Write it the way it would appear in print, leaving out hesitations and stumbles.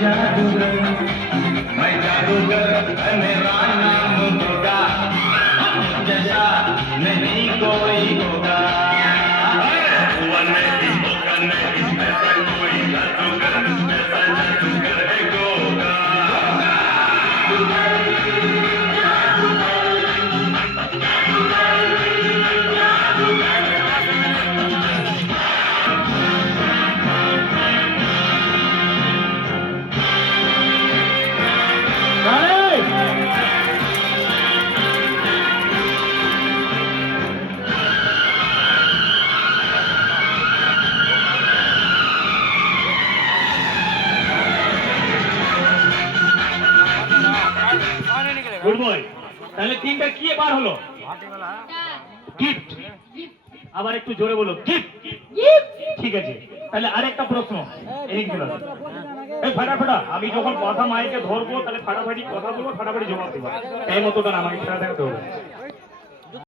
जादूगर मैं जादूगर मेरा नाम होगा जैसा नहीं कोई होगा हुआ नहीं होगा नहीं ऐसा कोई जादूगर ऐसा जादूगर है होगा গুড বয়। তাহলে তিনটা কি এবার হলো? গিফট। আবার একটু জোরে বলো, গিফট। ঠিক আছে, তাহলে আরেকটা প্রশ্ন এই গেল। এই ফাটাফাটা আমি যখন কথা মাইকে ধরবো তাহলে ফাটাফাটি কথা বলবো, ফাটাফাটি জবাব দেবো। এই মতো গান আমাকে খেলা দেখাতে হবে।